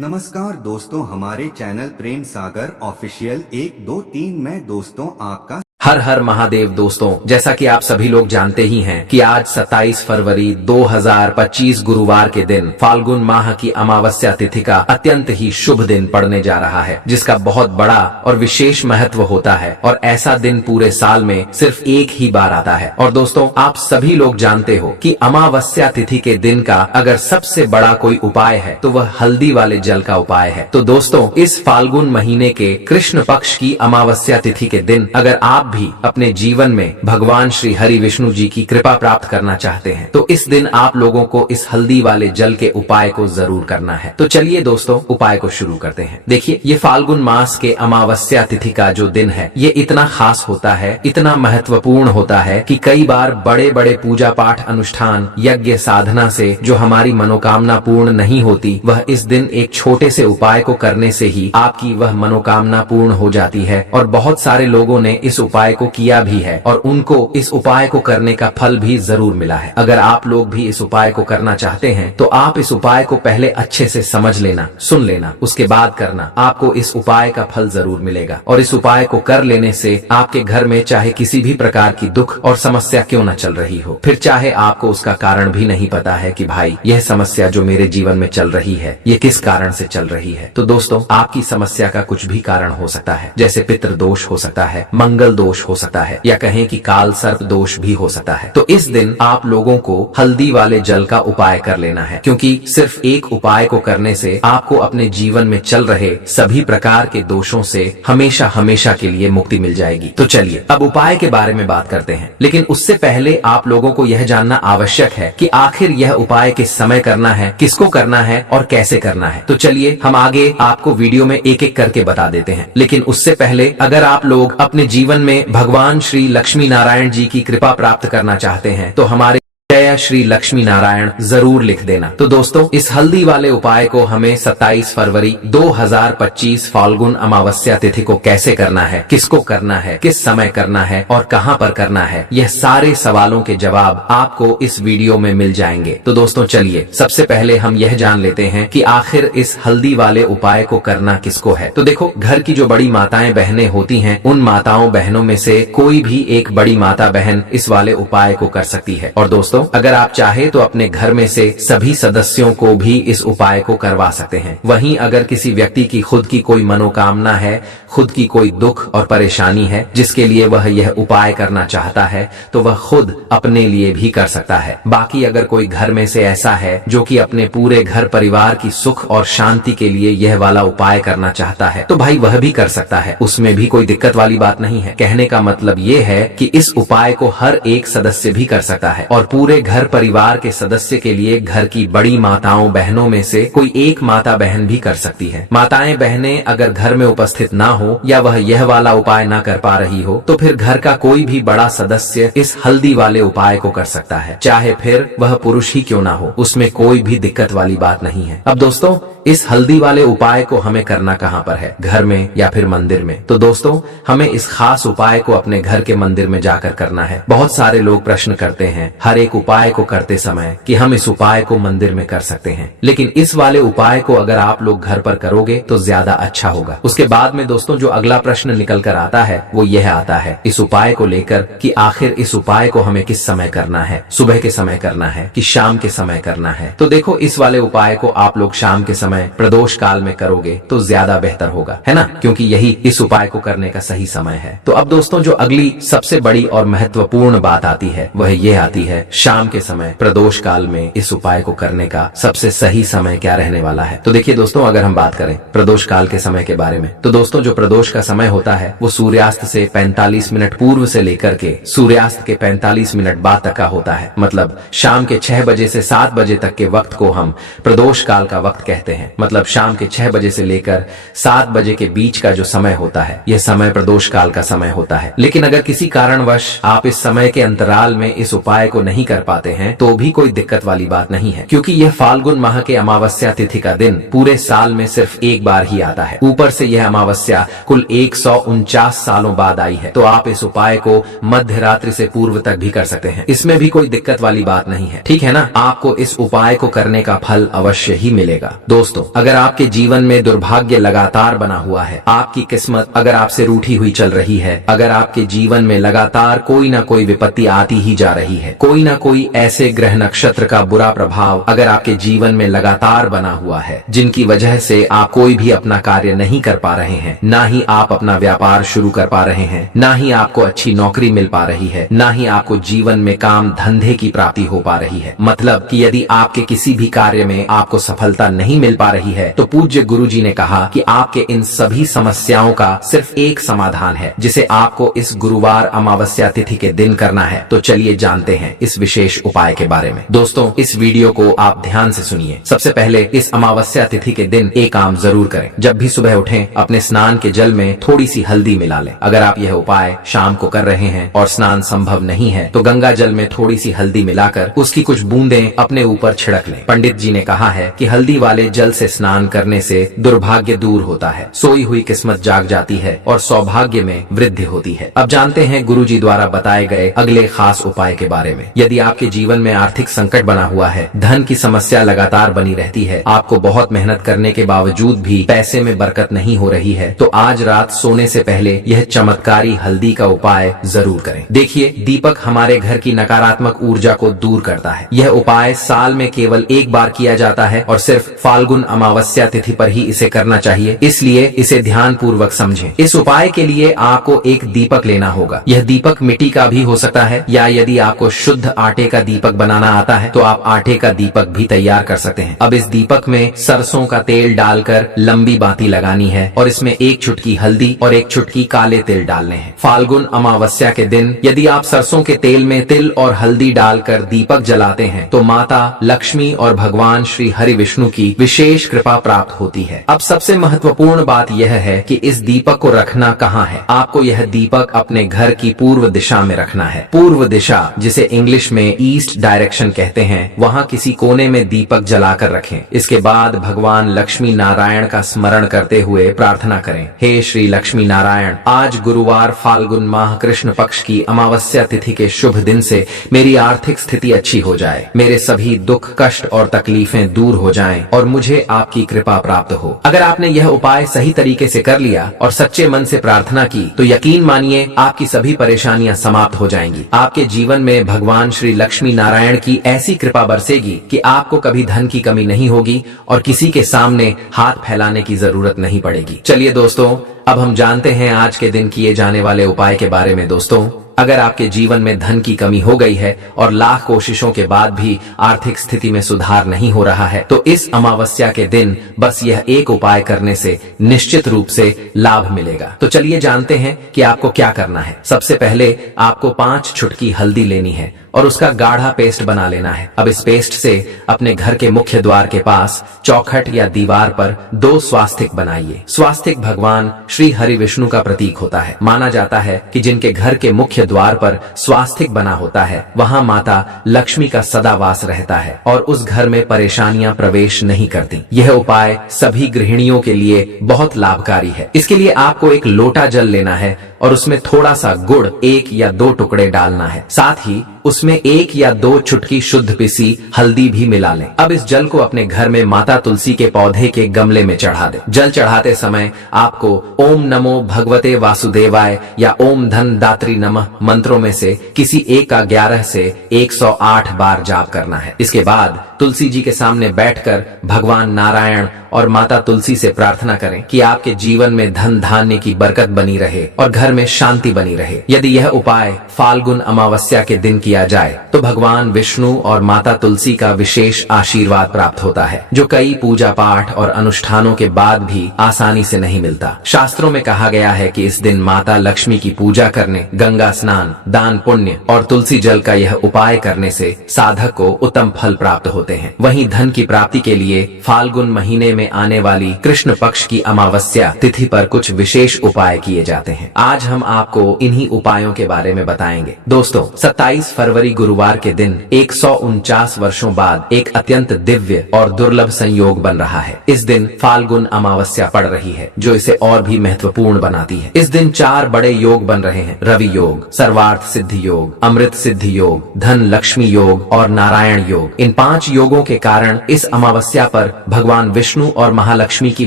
नमस्कार दोस्तों, हमारे चैनल प्रेम सागर ऑफिशियल 1 2 3 में दोस्तों आपका हर हर महादेव। दोस्तों, जैसा कि आप सभी लोग जानते ही हैं कि आज 27 फरवरी 2025 गुरुवार के दिन फाल्गुन माह की अमावस्या तिथि का अत्यंत ही शुभ दिन पड़ने जा रहा है, जिसका बहुत बड़ा और विशेष महत्व होता है। और ऐसा दिन पूरे साल में सिर्फ एक ही बार आता है। और दोस्तों, आप सभी लोग जानते हो कि अमावस्या तिथि के दिन का अगर सबसे बड़ा कोई उपाय है तो वह हल्दी वाले जल का उपाय है। तो दोस्तों, इस फाल्गुन महीने के कृष्ण पक्ष की अमावस्या तिथि के दिन अगर आप भी अपने जीवन में भगवान श्री हरि विष्णु जी की कृपा प्राप्त करना चाहते हैं तो इस दिन आप लोगों को इस हल्दी वाले जल के उपाय को जरूर करना है। तो चलिए दोस्तों, उपाय को शुरू करते हैं। देखिए, ये फाल्गुन मास के अमावस्या तिथि का जो दिन है ये इतना खास होता है, इतना महत्वपूर्ण होता है कि कई बार बड़े बड़े पूजा पाठ अनुष्ठान यज्ञ साधना से जो हमारी मनोकामना पूर्ण नहीं होती, वह इस दिन एक छोटे से उपाय को करने से ही आपकी वह मनोकामना पूर्ण हो जाती है। और बहुत सारे लोगों ने इस उपाय को किया भी है और उनको इस उपाय को करने का फल भी जरूर मिला है। अगर आप लोग भी इस उपाय को करना चाहते हैं तो आप इस उपाय को पहले अच्छे से समझ लेना, सुन लेना, उसके बाद करना। आपको इस उपाय का फल जरूर मिलेगा। और इस उपाय को कर लेने से आपके घर में चाहे किसी भी प्रकार की दुख और समस्या क्यों न चल रही हो, फिर चाहे आपको उसका कारण भी नहीं पता है कि भाई यह समस्या जो मेरे जीवन में चल रही है ये किस कारण से चल रही है, तो दोस्तों, आपकी समस्या का कुछ भी कारण हो सकता है। जैसे पितृ दोष हो सकता है, मंगल दोष हो सकता है, या कहें कि काल सर्प दोष भी हो सकता है। तो इस दिन आप लोगों को हल्दी वाले जल का उपाय कर लेना है, क्योंकि सिर्फ एक उपाय को करने से आपको अपने जीवन में चल रहे सभी प्रकार के दोषों से हमेशा हमेशा के लिए मुक्ति मिल जाएगी। तो चलिए अब उपाय के बारे में बात करते हैं, लेकिन उससे पहले आप लोगों को यह जानना आवश्यक है कि आखिर यह उपाय किस समय करना है, किसको करना है और कैसे करना है। तो चलिए हम आगे आपको वीडियो में एक एक करके बता देते हैं। लेकिन उससे पहले अगर आप लोग अपने जीवन में भगवान श्री लक्ष्मी नारायण जी की कृपा प्राप्त करना चाहते हैं तो हमारे जय श्री लक्ष्मी नारायण जरूर लिख देना। तो दोस्तों, इस हल्दी वाले उपाय को हमें 27 फरवरी 2025 फाल्गुन अमावस्या तिथि को कैसे करना है, किसको करना है, किस समय करना है और कहां पर करना है, यह सारे सवालों के जवाब आपको इस वीडियो में मिल जाएंगे। तो दोस्तों, चलिए सबसे पहले हम यह जान लेते हैं कि आखिर इस हल्दी वाले उपाय को करना किसको है। तो देखो, घर की जो बड़ी माताएं बहनें होती हैं, उन माताओं बहनों में से कोई भी एक बड़ी माता बहन इस वाले उपाय को कर सकती है। और दोस्तों, अगर आप चाहे तो अपने घर में से सभी सदस्यों को भी इस उपाय को करवा सकते हैं। वहीं अगर किसी व्यक्ति की खुद की कोई मनोकामना है, खुद की कोई दुख और परेशानी है जिसके लिए वह यह उपाय करना चाहता है, तो वह खुद अपने लिए भी कर सकता है। बाकी अगर कोई घर में से ऐसा है जो कि अपने पूरे घर परिवार की सुख और शांति के लिए यह वाला उपाय करना चाहता है, तो भाई वह भी कर सकता है, उसमें भी कोई दिक्कत वाली बात नहीं है। कहने का मतलब ये है कि इस उपाय को हर एक सदस्य भी कर सकता है और पूरे घर परिवार के सदस्य के लिए घर की बड़ी माताओं बहनों में से कोई एक माता बहन भी कर सकती है। माताएं बहनें अगर घर में उपस्थित ना हो या वह यह वाला उपाय ना कर पा रही हो तो फिर घर का कोई भी बड़ा सदस्य इस हल्दी वाले उपाय को कर सकता है, चाहे फिर वह पुरुष ही क्यों ना हो, उसमें कोई भी दिक्कत वाली बात नहीं है। अब दोस्तों, इस हल्दी वाले उपाय को हमें करना कहाँ पर है, घर में या फिर मंदिर में? तो दोस्तों, हमें इस खास उपाय को अपने घर के मंदिर में जाकर करना है। बहुत सारे लोग प्रश्न करते हैं हर एक उपाय को करते समय कि हम इस उपाय को मंदिर में कर सकते हैं, लेकिन इस वाले उपाय को अगर आप लोग घर पर करोगे तो ज्यादा अच्छा होगा। उसके बाद में दोस्तों, जो अगला प्रश्न निकल कर आता है वो यह आता है इस उपाय को लेकर कि आखिर इस उपाय को हमें किस समय करना है, सुबह के समय करना है कि शाम के समय करना है। तो देखो, इस वाले उपाय को आप लोग शाम के समय प्रदोष काल में करोगे तो ज्यादा बेहतर होगा, है ना, क्योंकि यही इस उपाय को करने का सही समय है। तो अब दोस्तों, जो अगली सबसे बड़ी और महत्वपूर्ण बात आती है वह ये आती है शाम के समय प्रदोष काल में इस उपाय को करने का सबसे सही समय क्या रहने वाला है। तो देखिए दोस्तों, अगर हम बात करें प्रदोष काल के समय के बारे में, तो दोस्तों जो प्रदोष का समय होता है वो सूर्यास्त से 45 मिनट पूर्व से लेकर के सूर्यास्त के 45 मिनट बाद तक का होता है। मतलब शाम के 6 बजे से 7 बजे तक के वक्त को हम प्रदोष काल का वक्त कहते हैं। मतलब शाम के 6 बजे से लेकर 7 बजे के बीच का जो समय होता है यह समय प्रदोष काल का समय होता है। लेकिन अगर किसी कारणवश आप इस समय के अंतराल में इस उपाय को नहीं कर पाते पाते हैं तो भी कोई दिक्कत वाली बात नहीं है, क्योंकि यह फाल्गुन माह के अमावस्या तिथि का दिन पूरे साल में सिर्फ एक बार ही आता है। ऊपर से यह अमावस्या कुल 149 सालों बाद आई है, तो आप इस उपाय को मध्य रात्रि से पूर्व तक भी कर सकते हैं। इसमें भी कोई दिक्कत वाली बात नहीं है, ठीक है ना। आपको इस उपाय को करने का फल अवश्य ही मिलेगा। दोस्तों, अगर आपके जीवन में दुर्भाग्य लगातार बना हुआ है, आपकी किस्मत अगर आपसे रूठी हुई चल रही है, अगर आपके जीवन में लगातार कोई ना कोई विपत्ति आती ही जा रही है, कोई ना कोई ऐसे ग्रह नक्षत्र का बुरा प्रभाव अगर आपके जीवन में लगातार बना हुआ है, जिनकी वजह से आप कोई भी अपना कार्य नहीं कर पा रहे हैं, ना ही आप अपना व्यापार शुरू कर पा रहे हैं, ना ही आपको अच्छी नौकरी मिल पा रही है, ना ही आपको जीवन में काम धंधे की प्राप्ति हो पा रही है, मतलब कि यदि आपके किसी भी कार्य में आपको सफलता नहीं मिल पा रही है, तो पूज्य गुरुजी ने कहा कि आपके इन सभी समस्याओं का सिर्फ एक समाधान है, जिसे आपको इस गुरुवार अमावस्या तिथि के दिन करना है। तो चलिए जानते हैं इस विशेष उपाय के बारे में। दोस्तों, इस वीडियो को आप ध्यान से सुनिए। सबसे पहले इस अमावस्या तिथि के दिन एक काम जरूर करें। जब भी सुबह उठें, अपने स्नान के जल में थोड़ी सी हल्दी मिला लें। अगर आप यह उपाय शाम को कर रहे हैं और स्नान संभव नहीं है, तो गंगा जल में थोड़ी सी हल्दी मिलाकर उसकी कुछ बूंदें अपने ऊपर छिड़क लें। पंडित जी ने कहा है कि हल्दी वाले जल से स्नान करने से दुर्भाग्य दूर होता है, सोई हुई किस्मत जाग जाती है और सौभाग्य में वृद्धि होती है। अब जानते हैं गुरुजी द्वारा बताए गए अगले खास उपाय के बारे में। यदि आपके जीवन में आर्थिक संकट बना हुआ है, धन की समस्या लगातार बनी रहती है, आपको बहुत मेहनत करने के बावजूद भी पैसे में बरकत नहीं हो रही है, तो आज रात सोने से पहले यह चमत्कारी हल्दी का उपाय जरूर करें। देखिए, दीपक हमारे घर की नकारात्मक ऊर्जा को दूर करता है। यह उपाय साल में केवल एक बार किया जाता है और सिर्फ फाल्गुन अमावस्या तिथि पर ही इसे करना चाहिए, इसलिए इसे ध्यान पूर्वक समझें। इस उपाय के लिए आपको एक दीपक लेना होगा। यह दीपक मिट्टी का भी हो सकता है, या यदि आपको शुद्ध आटे का दीपक बनाना आता है तो आप आटे का दीपक भी तैयार कर सकते हैं। अब इस दीपक में सरसों का तेल डालकर लंबी बाती लगानी है और इसमें एक चुटकी हल्दी और एक चुटकी काले तिल डालने हैं। फाल्गुन अमावस्या के दिन यदि आप सरसों के तेल में तिल और हल्दी डालकर दीपक जलाते हैं, तो माता लक्ष्मी और भगवान श्री हरि विष्णु की विशेष कृपा प्राप्त होती है। अब सबसे महत्वपूर्ण बात यह है कि इस दीपक को रखना कहाँ है। आपको यह दीपक अपने घर की पूर्व दिशा में रखना है। पूर्व दिशा, जिसे इंग्लिश में ईस्ट डायरेक्शन कहते हैं, वहाँ किसी कोने में दीपक जलाकर रखें। इसके बाद भगवान लक्ष्मी नारायण का स्मरण करते हुए प्रार्थना करें, हे श्री लक्ष्मी नारायण, आज गुरुवार फाल्गुन माह कृष्ण पक्ष की अमावस्या तिथि के शुभ दिन से मेरी आर्थिक स्थिति अच्छी हो जाए, मेरे सभी दुख कष्ट और तकलीफें दूर हो जाएं और मुझे आपकी कृपा प्राप्त हो। अगर आपने यह उपाय सही तरीके से कर लिया और सच्चे मन से प्रार्थना की, तो यकीन मानिए आपकी सभी परेशानियां समाप्त हो जाएंगी। आपके जीवन में भगवान श्री लक्ष्मी नारायण की ऐसी कृपा बरसेगी कि आपको कभी धन की कमी नहीं होगी और किसी के सामने हाथ फैलाने की जरूरत नहीं पड़ेगी। चलिए दोस्तों, अब हम जानते हैं आज के दिन किए जाने वाले उपाय के बारे में। दोस्तों, अगर आपके जीवन में धन की कमी हो गई है और लाख कोशिशों के बाद भी आर्थिक स्थिति में सुधार नहीं हो रहा है, तो इस अमावस्या के दिन बस यह एक उपाय करने से निश्चित रूप से लाभ मिलेगा। तो चलिए जानते हैं कि आपको क्या करना है। सबसे पहले आपको 5 चुटकी हल्दी लेनी है और उसका गाढ़ा पेस्ट बना लेना है। अब इस पेस्ट से अपने घर के मुख्य द्वार के पास चौखट या दीवार पर 2 स्वास्तिक बनाइए। स्वास्तिक भगवान श्री हरि विष्णु का प्रतीक होता है। माना जाता है कि जिनके घर के मुख्य द्वार पर स्वास्तिक बना होता है, वहाँ माता लक्ष्मी का सदा वास रहता है और उस घर में परेशानियां प्रवेश नहीं करती। यह उपाय सभी गृहिणियों के लिए बहुत लाभकारी है। इसके लिए आपको एक लोटा जल लेना है और उसमें थोड़ा सा गुड़ 1 या 2 टुकड़े डालना है। साथ ही उसमें 1 या 2 चुटकी शुद्ध पिसी हल्दी भी मिला लें। अब इस जल को अपने घर में माता तुलसी के पौधे के गमले में चढ़ा दें। जल चढ़ाते समय आपको ओम नमो भगवते वासुदेवाय या ओम धन दात्री नमः मंत्रों में से किसी एक का 11 से 108 बार जाप करना है। इसके बाद तुलसी जी के सामने बैठकर भगवान नारायण और माता तुलसी से प्रार्थना करें कि आपके जीवन में धन धान्य की बरकत बनी रहे और घर में शांति बनी रहे। यदि यह उपाय फाल्गुन अमावस्या के दिन किया जाए तो भगवान विष्णु और माता तुलसी का विशेष आशीर्वाद प्राप्त होता है, जो कई पूजा पाठ और अनुष्ठानों के बाद भी आसानी से नहीं मिलता। शास्त्रों में कहा गया है कि इस दिन माता लक्ष्मी की पूजा करने, गंगा स्नान, दान पुण्य और तुलसी जल का यह उपाय करने से साधक को उत्तम फल प्राप्त होते हैं। वहीं धन की प्राप्ति के लिए फाल्गुन महीने में में आने वाली कृष्ण पक्ष की अमावस्या तिथि पर कुछ विशेष उपाय किए जाते हैं। आज हम आपको इन्हीं उपायों के बारे में बताएंगे। दोस्तों, 27 फरवरी गुरुवार के दिन 149 वर्षों बाद एक अत्यंत दिव्य और दुर्लभ संयोग बन रहा है। इस दिन फाल्गुन अमावस्या पड़ रही है, जो इसे और भी महत्वपूर्ण बनाती है। इस दिन 4 बड़े योग बन रहे हैं: रवि योग, सर्वार्थ सिद्धि योग, अमृत सिद्धि योग, धन लक्ष्मी योग और नारायण योग। इन 5 योगों के कारण इस अमावस्या पर भगवान विष्णु और महालक्ष्मी की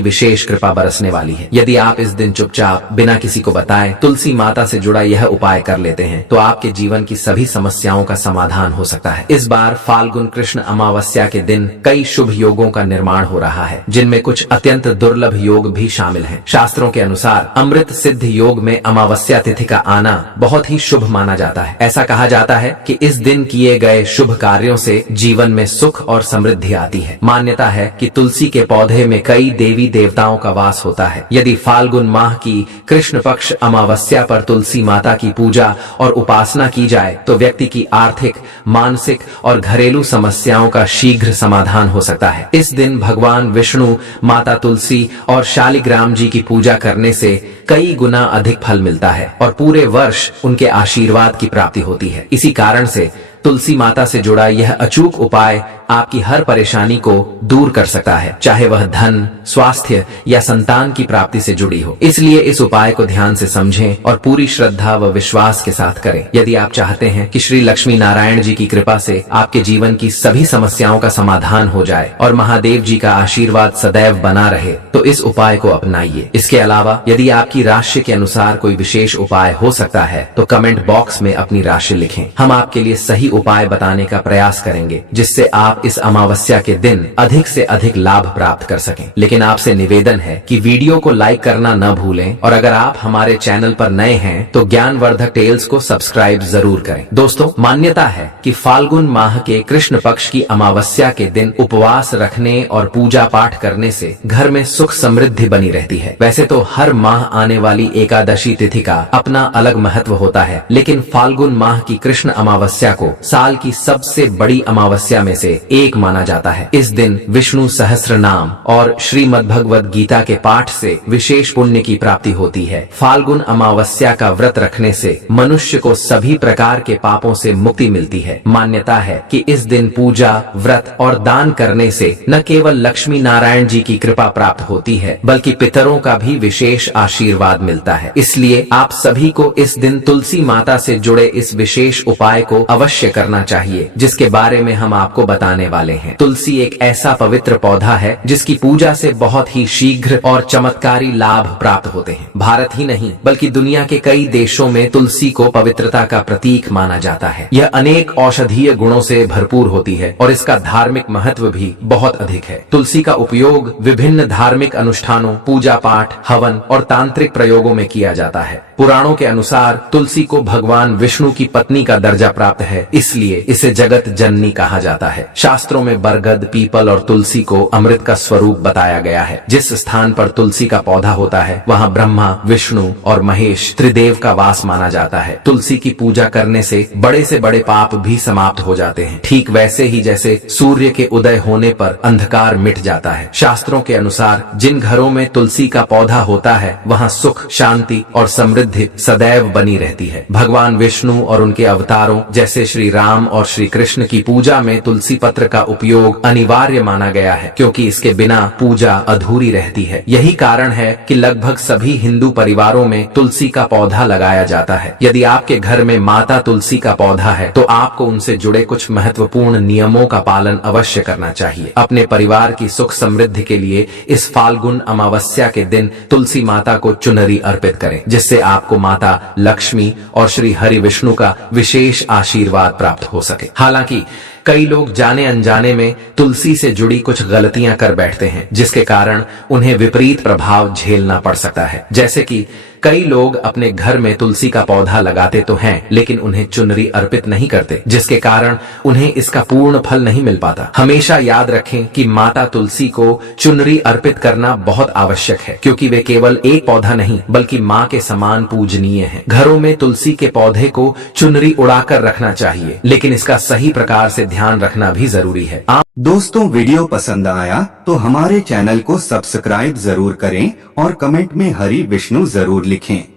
विशेष कृपा बरसने वाली है। यदि आप इस दिन चुपचाप बिना किसी को बताए तुलसी माता से जुड़ा यह उपाय कर लेते हैं तो आपके जीवन की सभी समस्याओं का समाधान हो सकता है। इस बार फाल्गुन कृष्ण अमावस्या के दिन कई शुभ योगों का निर्माण हो रहा है, जिनमें कुछ अत्यंत दुर्लभ योग भी शामिल हैं। शास्त्रों के अनुसार अमृत सिद्ध योग में अमावस्या तिथि का आना बहुत ही शुभ माना जाता है। ऐसा कहा जाता है कि इस दिन किए गए शुभ कार्यों से जीवन में सुख और समृद्धि आती है। मान्यता है कि तुलसी के पौधे में कई देवी देवताओं का वास होता है। यदि फाल्गुन माह की कृष्ण पक्ष अमावस्या पर तुलसी माता की पूजा और उपासना की जाए तो व्यक्ति की आर्थिक, मानसिक और घरेलू समस्याओं का शीघ्र समाधान हो सकता है। इस दिन भगवान विष्णु, माता तुलसी और शालिग्राम जी की पूजा करने से कई गुना अधिक फल मिलता है और पूरे वर्ष उनके आशीर्वाद की प्राप्ति होती है। इसी कारण से तुलसी माता से जुड़ा यह अचूक उपाय आपकी हर परेशानी को दूर कर सकता है, चाहे वह धन, स्वास्थ्य या संतान की प्राप्ति से जुड़ी हो। इसलिए इस उपाय को ध्यान से समझें और पूरी श्रद्धा व विश्वास के साथ करें। यदि आप चाहते हैं कि श्री लक्ष्मी नारायण जी की कृपा से आपके जीवन की सभी समस्याओं का समाधान हो जाए और महादेव जी का आशीर्वाद सदैव बना रहे, तो इस उपाय को अपनाइए। इसके अलावा यदि आपकी राशि के अनुसार कोई विशेष उपाय हो सकता है तो कमेंट बॉक्स में अपनी राशि लिखें। हम आपके लिए सही उपाय बताने का प्रयास करेंगे, जिससे आप इस अमावस्या के दिन अधिक से अधिक लाभ प्राप्त कर सकें। लेकिन आपसे निवेदन है कि वीडियो को लाइक करना न भूलें और अगर आप हमारे चैनल पर नए हैं तो ज्ञानवर्धक टेल्स को सब्सक्राइब जरूर करें। दोस्तों, मान्यता है कि फाल्गुन माह के कृष्ण पक्ष की अमावस्या के दिन उपवास रखने और पूजा पाठ करने से घर में सुख समृद्धि बनी रहती है। वैसे तो हर माह आने वाली एकादशी तिथि का अपना अलग महत्व होता है, लेकिन फाल्गुन माह की कृष्ण अमावस्या को साल की सबसे बड़ी अमावस्या में से एक माना जाता है। इस दिन विष्णु सहस्त्र नाम और श्रीमद् भगवद गीता के पाठ से विशेष पुण्य की प्राप्ति होती है। फाल्गुन अमावस्या का व्रत रखने से मनुष्य को सभी प्रकार के पापों से मुक्ति मिलती है। मान्यता है कि इस दिन पूजा, व्रत और दान करने से न केवल लक्ष्मी नारायण जी की कृपा प्राप्त होती है, बल्कि पितरों का भी विशेष आशीर्वाद मिलता है। इसलिए आप सभी को इस दिन तुलसी माता से जुड़े इस विशेष उपाय को अवश्य करना चाहिए, जिसके बारे में हम आपको बताने वाले हैं। तुलसी एक ऐसा पवित्र पौधा है जिसकी पूजा से बहुत ही शीघ्र और चमत्कारी लाभ प्राप्त होते हैं। भारत ही नहीं बल्कि दुनिया के कई देशों में तुलसी को पवित्रता का प्रतीक माना जाता है। यह अनेक औषधीय गुणों से भरपूर होती है और इसका धार्मिक महत्व भी बहुत अधिक है। तुलसी का उपयोग विभिन्न धार्मिक अनुष्ठानों, पूजा पाठ, हवन और तांत्रिक प्रयोगों में किया जाता है। पुराणों के अनुसार तुलसी को भगवान विष्णु की पत्नी का दर्जा प्राप्त है, इसलिए इसे जगत जननी कहा जाता है। शास्त्रों में बरगद, पीपल और तुलसी को अमृत का स्वरूप बताया गया है। जिस स्थान पर तुलसी का पौधा होता है वहाँ ब्रह्मा, विष्णु और महेश त्रिदेव का वास माना जाता है। तुलसी की पूजा करने से बड़े पाप भी समाप्त हो जाते हैं, ठीक वैसे ही जैसे सूर्य के उदय होने पर अंधकार मिट जाता है। शास्त्रों के अनुसार जिन घरों में तुलसी का पौधा होता है वहाँ सुख, शांति और समृद्धि सदैव बनी रहती है। भगवान विष्णु और उनके अवतारों जैसे श्री राम और श्री कृष्ण की पूजा में तुलसी पत्र का उपयोग अनिवार्य माना गया है, क्योंकि इसके बिना पूजा अधूरी रहती है। यही कारण है कि लगभग सभी हिंदू परिवारों में तुलसी का पौधा लगाया जाता है। यदि आपके घर में माता तुलसी का पौधा है तो आपको उनसे जुड़े कुछ महत्वपूर्ण नियमों का पालन अवश्य करना चाहिए। अपने परिवार की सुख समृद्धि के लिए इस फाल्गुन अमावस्या के दिन तुलसी माता को चुनरी अर्पित करें, जिससे आपको माता लक्ष्मी और श्री हरि विष्णु का विशेष आशीर्वाद प्राप्त हो सके। हालांकि कई लोग जाने अनजाने में तुलसी से जुड़ी कुछ गलतियां कर बैठते हैं, जिसके कारण उन्हें विपरीत प्रभाव झेलना पड़ सकता है। जैसे कि कई लोग अपने घर में तुलसी का पौधा लगाते तो हैं, लेकिन उन्हें चुनरी अर्पित नहीं करते, जिसके कारण उन्हें इसका पूर्ण फल नहीं मिल पाता। हमेशा याद रखें कि माता तुलसी को चुनरी अर्पित करना बहुत आवश्यक है, क्योंकि वे केवल एक पौधा नहीं बल्कि माँ के समान पूजनीय हैं। घरों में तुलसी के पौधे को चुनरी उड़ाकर रखना चाहिए, लेकिन इसका सही प्रकार से ध्यान रखना भी जरूरी है। दोस्तों वीडियो पसंद आया तो हमारे चैनल को सब्सक्राइब जरूर करें और कमेंट में हरि विष्णु जरूर लिखें।